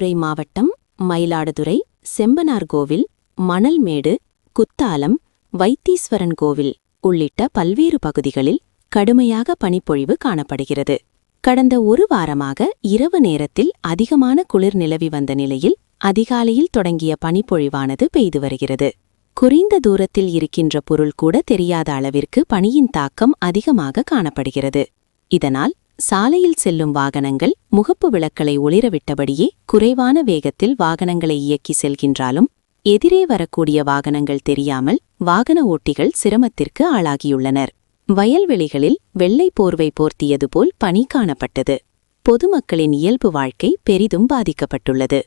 மயிலாடுதுறை மாவட்டம் மயிலாடுதுறை, செம்பனார்கோவில், மணல்மேடு, குத்தாலம், வைத்தீஸ்வரன் கோவில் உள்ளிட்ட பல்வேறு பகுதிகளில் கடுமையாக பனிப்பொழிவு காணப்படுகிறது. கடந்த ஒரு வாரமாக இரவு நேரத்தில் அதிகமான குளிர் நிலவி வந்த நிலையில் அதிகாலையில் தொடங்கிய பனிப்பொழிவானது பெய்து வருகிறது. குறைந்த தூரத்தில் இருக்கின்ற பொருள் கூட தெரியாத அளவிற்கு பனியின் தாக்கம் அதிகமாக காணப்படுகிறது. இதனால் சாலையில் செல்லும் வாகனங்கள் முகப்பு விளக்களை ஒளிரவிட்டபடியே குறைவான வேகத்தில் வாகனங்களை இயக்கி செல்கின்றாலும் எதிரே வரக்கூடிய வாகனங்கள் தெரியாமல் வாகன ஓட்டிகள் சிரமத்திற்கு ஆளாகியுள்ளனர். வயல்வெளிகளில் வெள்ளை போர்வை போர்த்தியது போல் பனி காணப்பட்டது. பொதுமக்களின் இயல்பு வாழ்க்கை பெரிதும் பாதிக்கப்பட்டுள்ளது.